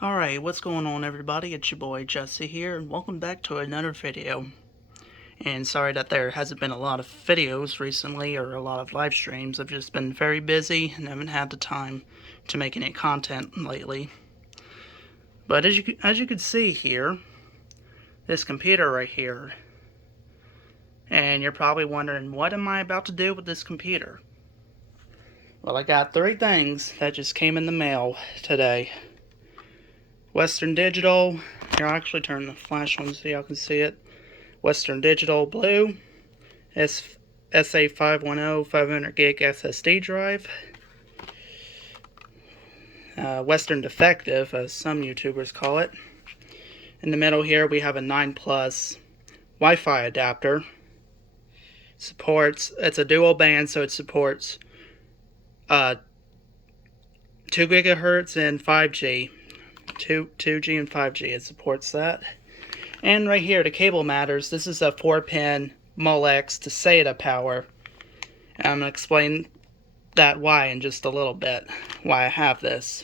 Alright, what's going on everybody? It's your boy Jesse here, and welcome back to another video. And sorry that there hasn't been a lot of videos recently, or a lot of live streams. I've just been very busy and haven't had the time to make any content lately. But as you can see here, this computer right here, and you're probably wondering, what am I about to do with this computer? Well, I got 3 things that just came in the mail today. Western Digital, here I'll actually turn the flash on so y'all can see it. Western Digital Blue, SA510 500 gig SSD Drive. Western Defective, as some YouTubers call it. In the middle here we have a 9 Plus Wi-Fi adapter. It's a dual band, so it supports 2 gigahertz and 5G. 2G and 5G, it supports that. And right here, the cable matters. This is a 4-pin Molex to SATA power. And I'm going to explain that why in just a little bit, why I have this.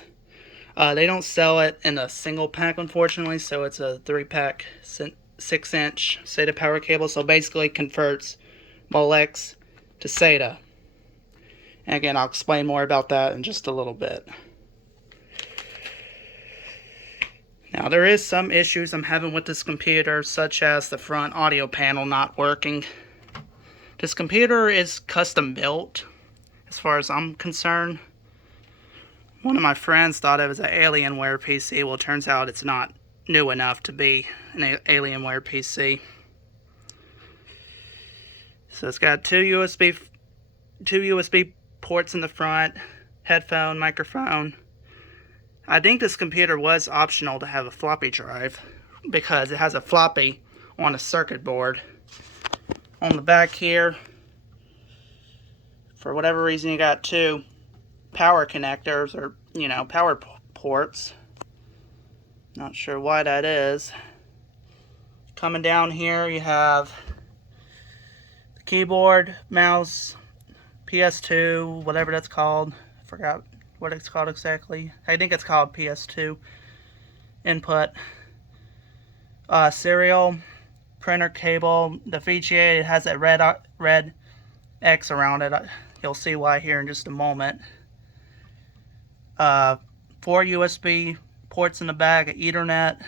They don't sell it in a single pack, unfortunately, so it's a 3-pack 6-inch SATA power cable. So basically it converts Molex to SATA. And again, I'll explain more about that in just a little bit. Now, there is some issues I'm having with this computer, such as the front audio panel not working. This computer is custom built, as far as I'm concerned. One of my friends thought it was an Alienware PC. Well, it turns out it's not new enough to be an Alienware PC. So it's got two USB ports in the front, headphone, microphone. I think this computer was optional to have a floppy drive because it has a floppy on a circuit board. On the back here, for whatever reason, you got 2 power connectors, or power ports. Not sure why that is. Coming down here, you have the keyboard, mouse, PS2, whatever that's called. I forgot what it's called exactly. I think it's called PS2 input. Serial, printer cable. The VGA, it has that red X around it. You'll see why here in just a moment. 4 USB ports in the back, Ethernet.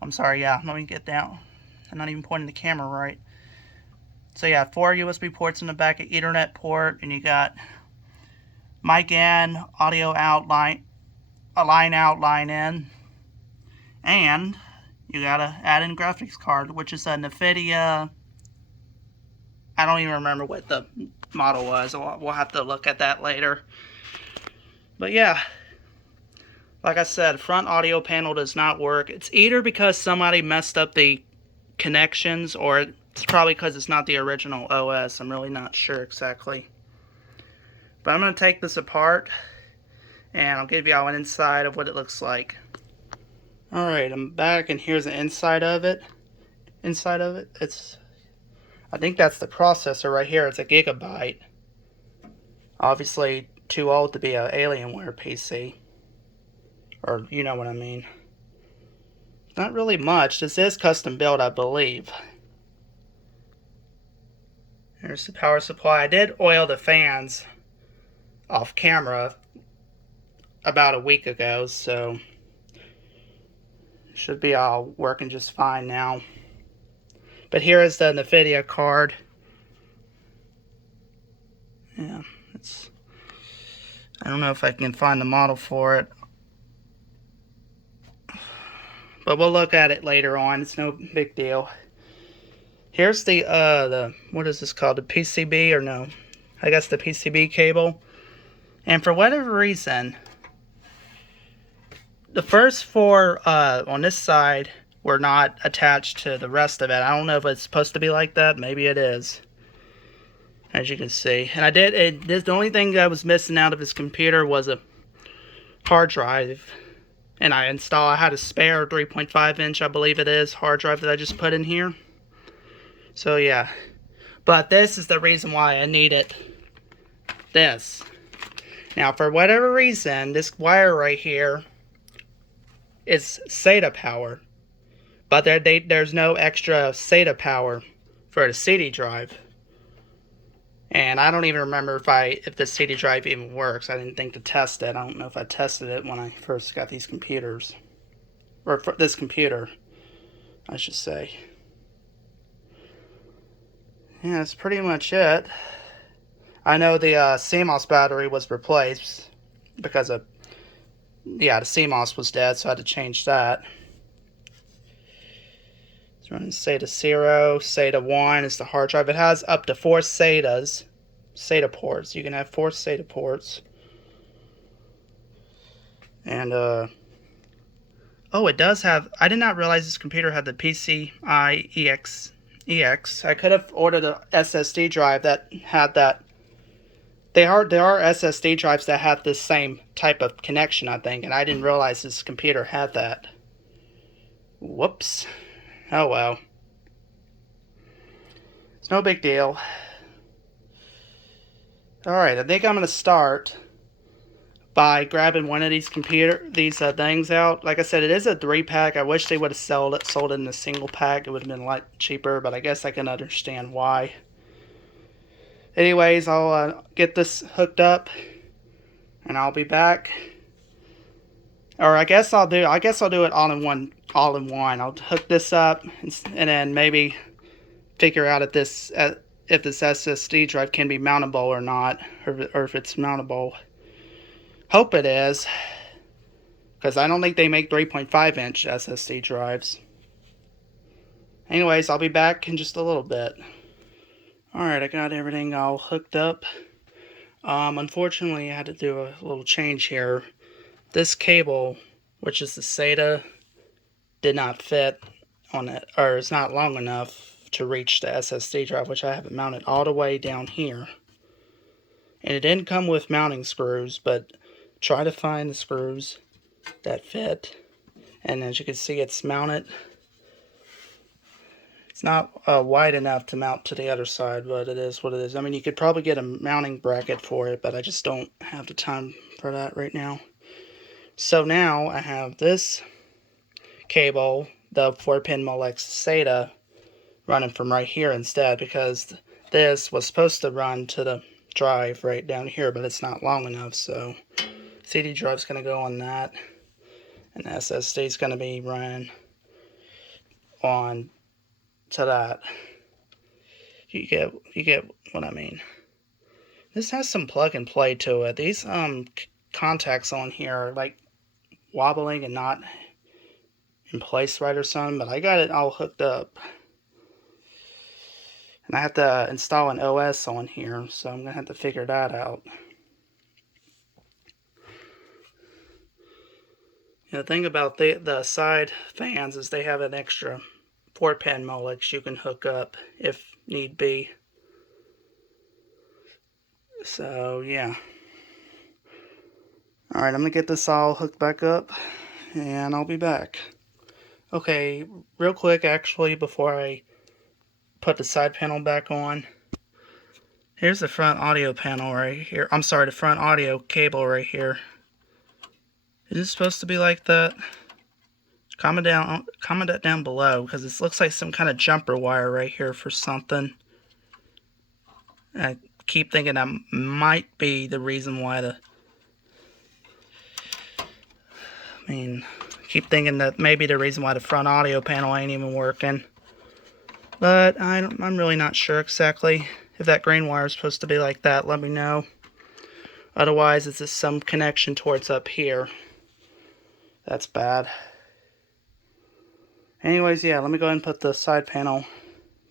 I'm sorry, yeah, let me get down. I'm not even pointing the camera right. So yeah, 4 USB ports in the back, an Ethernet port, and you got mic in, audio out, line out, line in, and you gotta add in graphics card, which is a NVIDIA. I don't even remember what the model was. We'll have to look at that later. But yeah, like I said, front audio panel does not work. It's either because somebody messed up the connections, or it's probably because it's not the original OS. I'm really not sure exactly. But I'm going to take this apart, and I'll give y'all an inside of what it looks like. Alright, I'm back, and here's the inside of it. I think that's the processor right here. It's a gigabyte. Obviously, too old to be an Alienware PC. Or, you know what I mean. Not really much. This is custom built, I believe. Here's the power supply. I did oil the fans off camera about a week ago, so it should be all working just fine now. But here is the NVIDIA card. Yeah, I don't know if I can find the model for it, but we'll look at it later on. It's no big deal. Here's the what is this called? The PCB, or no? I guess the PCB cable. And for whatever reason, the first 4 on this side were not attached to the rest of it. I don't know if it's supposed to be like that. Maybe it is, as you can see. And the only thing that was missing out of this computer was a hard drive. And I had a spare 3.5-inch, I believe it is, hard drive that I just put in here. So yeah. But this is the reason why I needed this. Now, for whatever reason, this wire right here is SATA power, but there's no extra SATA power for the CD drive. And I don't even remember if the CD drive even works. I didn't think to test it. I don't know if I tested it when I first got these computers. Or this computer, I should say. Yeah, that's pretty much it. I know the CMOS battery was replaced because of, yeah, the CMOS was dead, so I had to change that. It's running SATA 0, SATA 1 is the hard drive. It has up to 4 SATA ports. You can have 4 SATA ports. And, oh, it does have, I did not realize this computer had the PCI EX. I could have ordered a SSD drive that had that. There are SSD drives that have this same type of connection, I think, and I didn't realize this computer had that. Whoops. Oh well. It's no big deal. Alright, I think I'm going to start by grabbing one of these things out. Like I said, it is a 3-pack. I wish they would have sold it in a single pack. It would have been a lot cheaper, but I guess I can understand why. Anyways, I'll get this hooked up, and I'll be back. Or I guess I'll do it all in one. I'll hook this up, and then maybe figure out if this SSD drive can be mountable or not, or if it's mountable. Hope it is, because I don't think they make 3.5-inch SSD drives. Anyways, I'll be back in just a little bit. Alright, I got everything all hooked up. Unfortunately, I had to do a little change here. This cable, which is the SATA, did not fit on it, or it's not long enough to reach the SSD drive, which I have it mounted all the way down here. And it didn't come with mounting screws, but try to find the screws that fit. And as you can see, it's mounted. It's not wide enough to mount to the other side, but it is what it is. I mean, you could probably get a mounting bracket for it, but I just don't have the time for that right now. So now I have this cable, the 4-pin Molex SATA, running from right here instead, because this was supposed to run to the drive right down here, but it's not long enough. So CD drive's going to go on that, and SSD is going to be running on to that. You get what I mean. This has some plug and play to it. These contacts on here are like wobbling and not in place right or something, but I got it all hooked up. And I have to install an OS on here, so I'm going to have to figure that out. The thing about the side fans is they have an extra 4-pin Molex you can hook up if need be. So, yeah. Alright, I'm going to get this all hooked back up, and I'll be back. Okay, real quick, actually, before I put the side panel back on. Here's the front audio panel right here. I'm sorry, the front audio cable right here. Is it supposed to be like that? Comment that down below, because this looks like some kind of jumper wire right here for something. I keep thinking that might be the reason why keep thinking that maybe the reason why the front audio panel ain't even working. But I'm really not sure exactly. If that green wire is supposed to be like that, let me know. Otherwise, it's just some connection towards up here. That's bad. Anyways, yeah, let me go ahead and put the side panel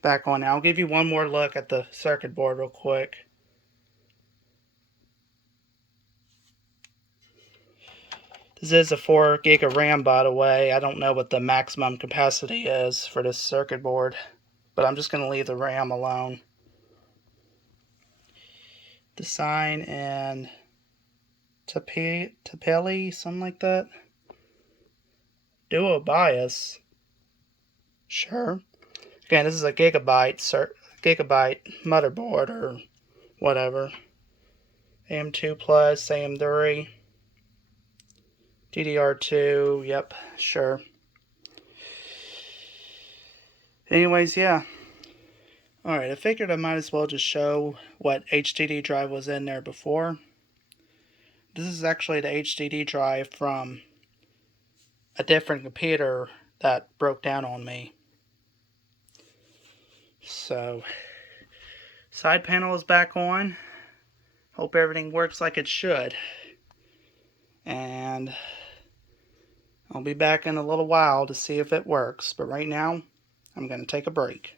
back on now. I'll give you one more look at the circuit board real quick. This is a 4 gig of RAM, by the way. I don't know what the maximum capacity is for this circuit board, but I'm just going to leave the RAM alone. Design and Tapeli, something like that. Duo bias. Sure. Again, this is a gigabyte motherboard or whatever. AM2 plus, AM3. DDR2, yep, sure. Anyways, yeah. Alright, I figured I might as well just show what HDD drive was in there before. This is actually the HDD drive from a different computer that broke down on me. So, side panel is back on. Hope everything works like it should. And I'll be back in a little while to see if it works. But right now, I'm going to take a break.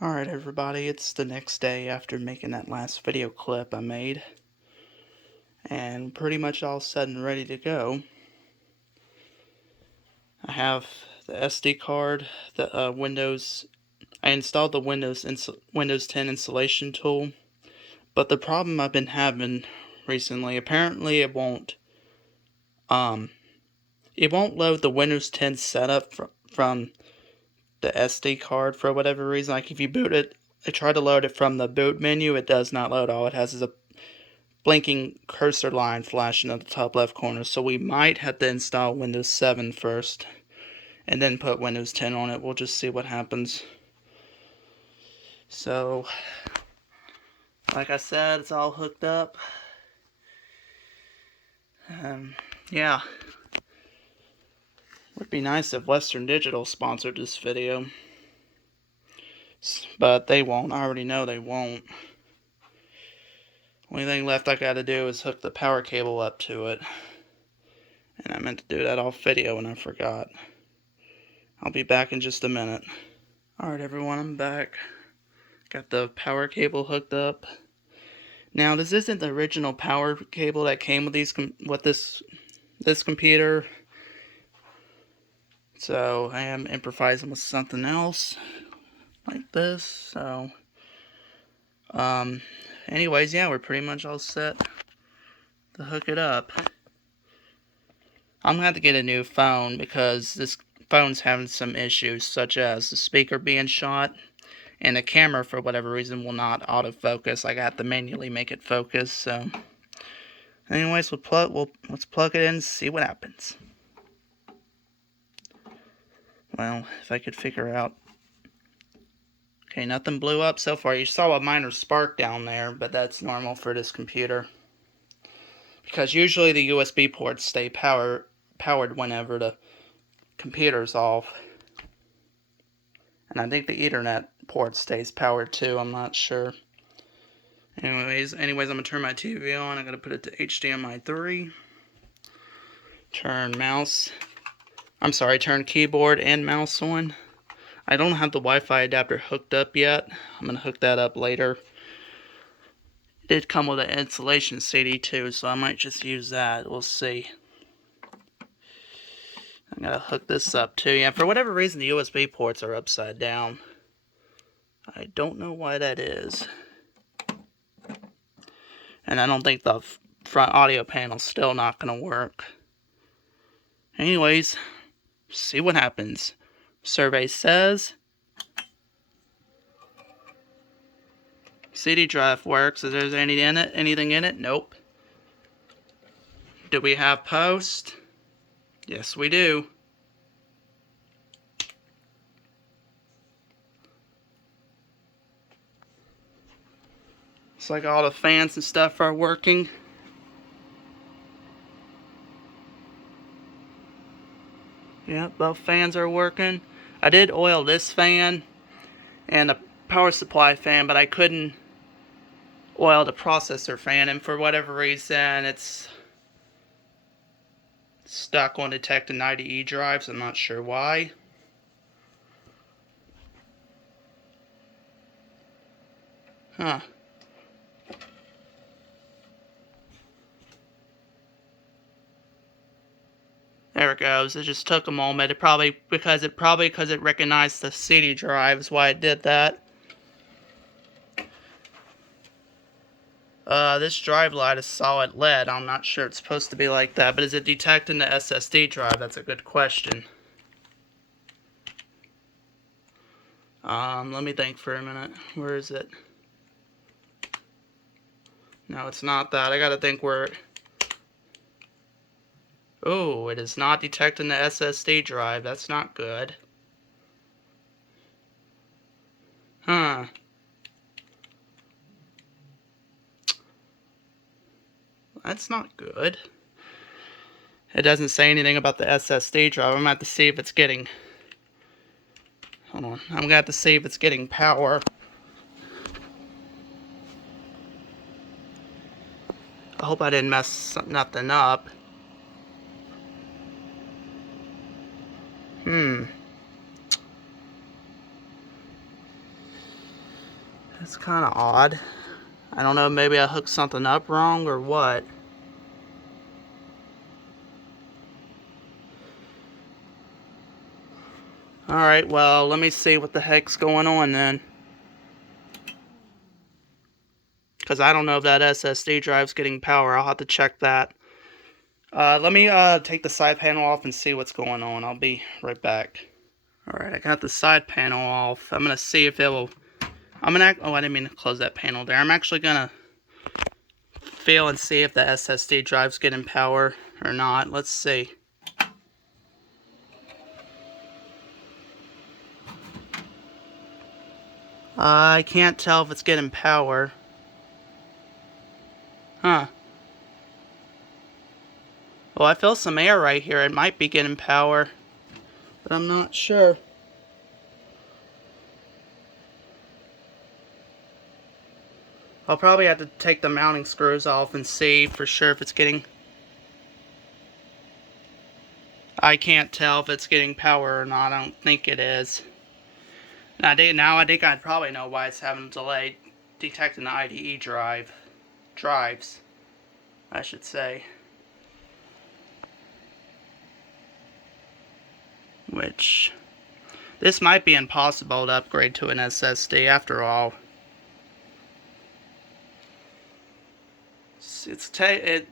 Alright everybody, it's the next day after making that last video clip I made. And pretty much all set and ready to go. I have the SD card, the I installed the Windows 10 installation tool. But the problem I've been having recently, apparently it won't load the Windows 10 setup from the SD card for whatever reason. Like if you boot it, I try to load it from the boot menu, it does not load. All it has is a blinking cursor line flashing at the top left corner. So we might have to install Windows 7 first and then put Windows 10 on it. We'll just see what happens. So, like I said, it's all hooked up. Yeah. Would be nice if Western Digital sponsored this video. But they won't. I already know they won't. Only thing left I gotta do is hook the power cable up to it. And I meant to do that off video and I forgot. I'll be back in just a minute. Alright everyone, I'm back. Got the power cable hooked up. Now this isn't the original power cable that came with this computer. So I am improvising with something else like this. So anyways, yeah, we're pretty much all set to hook it up. I'm gonna have to get a new phone because this phone's having some issues, such as the speaker being shot and the camera for whatever reason will not autofocus. I got to manually make it focus. So anyways, let's plug it in and see what happens. Well, if I could figure out. Okay, nothing blew up so far. You saw a minor spark down there, but that's normal for this computer. Because usually the USB ports stay powered whenever the computer's off. And I think the Ethernet port stays powered too, I'm not sure. Anyways, I'm going to turn my TV on. I'm going to put it to HDMI 3. Turn keyboard and mouse on. I don't have the Wi-Fi adapter hooked up yet. I'm going to hook that up later. It did come with an installation CD too, so I might just use that. We'll see. I'm going to hook this up too. Yeah, for whatever reason, the USB ports are upside down. I don't know why that is. And I don't think the front audio panel's still not going to work. Anyways, see what happens. Survey says CD drive works. Is there anything in it? Nope. Do we have post? Yes, we do. It's like all the fans and stuff are working. Yep, both fans are working. I did oil this fan and the power supply fan, but I couldn't oil the processor fan, and for whatever reason it's stuck on detecting IDE drives. I'm not sure why. Huh. There it goes. It just took a moment. It probably because it recognized the CD drive is why it did that. This drive light is solid lead. I'm not sure it's supposed to be like that, but is it detecting the SSD drive? That's a good question. Let me think for a minute. Where is it? No, it's not that. I gotta think where. Oh, it is not detecting the SSD drive. That's not good. Huh. That's not good. It doesn't say anything about the SSD drive. I'm gonna have to see if it's getting... Hold on. I'm gonna have to see if it's getting power. I hope I didn't mess nothing up. That's kind of odd. I don't know, maybe I hooked something up wrong or what. Alright, well, let me see what the heck's going on then. Because I don't know if that SSD drive's getting power. I'll have to check that. Let me take the side panel off and see what's going on. I'll be right back. Alright, I got the side panel off. I'm going to see if it will... oh, I didn't mean to close that panel there. I'm actually going to feel and see if the SSD drive's getting power or not. Let's see. I can't tell if it's getting power. Huh. Well, I feel some air right here. It might be getting power, but I'm not sure. I'll probably have to take the mounting screws off and see for sure if it's getting... I can't tell if it's getting power or not. I don't think it is. Now I think I probably know why it's having a delay detecting the IDE drives, I should say. Which, this might be impossible to upgrade to an SSD after all.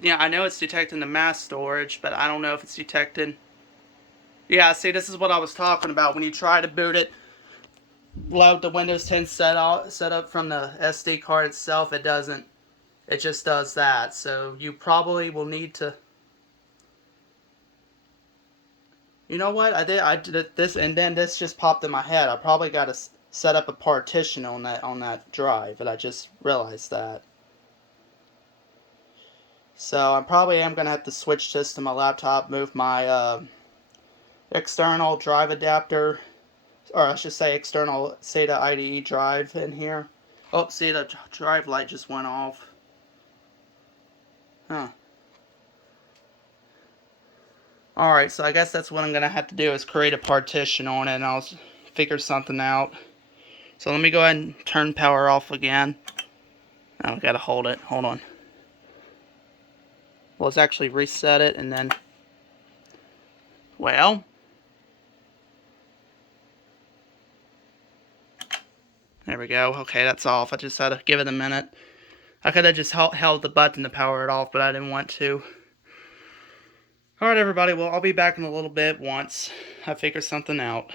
Yeah, I know it's detecting the mass storage, but I don't know if it's detecting... Yeah, see, this is what I was talking about. When you try to boot it, load the Windows 10 setup from the SD card itself, it doesn't. It just does that. So you probably will need to... You know what? I did this, and then this just popped in my head. I probably got to set up a partition on that drive, and I just realized that. So I probably am going to have to switch this to my laptop, move my external drive adapter, or I should say external SATA IDE drive in here. Oh, see, the drive light just went off. Huh. Alright, so I guess that's what I'm going to have to do, is create a partition on it, and I'll figure something out. So let me go ahead and turn power off again. Now I got to hold it. Hold on. Well, let's actually reset it, and then... Well... There we go. Okay, that's off. I just had to give it a minute. I could have just held the button to power it off, but I didn't want to. Alright, everybody. Well, I'll be back in a little bit once I figure something out.